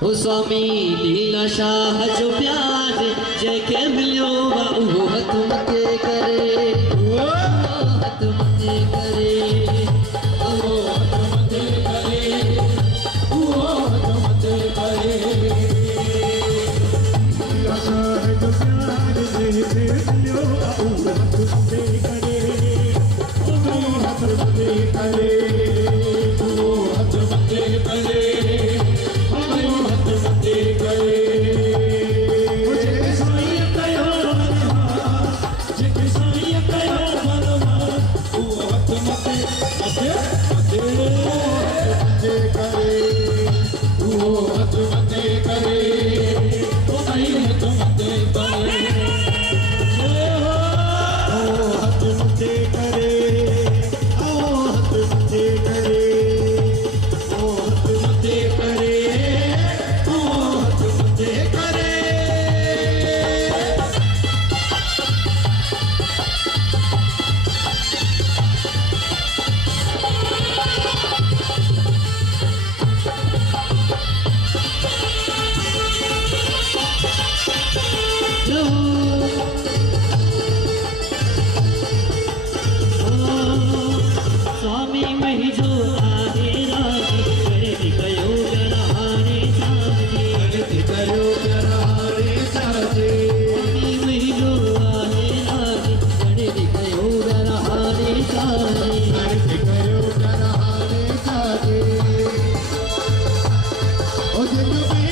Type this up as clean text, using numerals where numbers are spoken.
हो स्वामी लीला शाह जो प्यार जैके मिलियो वो हथ मथे करे, वो हथ मथे करे, वो हथ मथे करे, वो हथ मथे करे। लीला शाह जो प्यार जैके मिलियो वो हथ मथे करे, वो हथ मथे करे, वो हथ मथे करे। स्वामी मही जो आगे राजी गणित कयो गरहारे साजे, गणित कयो गरहारे साजे। स्वामी मही जो आगे राजी गणित कयो गरहारे साजे, गणित कयो गरहारे साजे। ओ जग में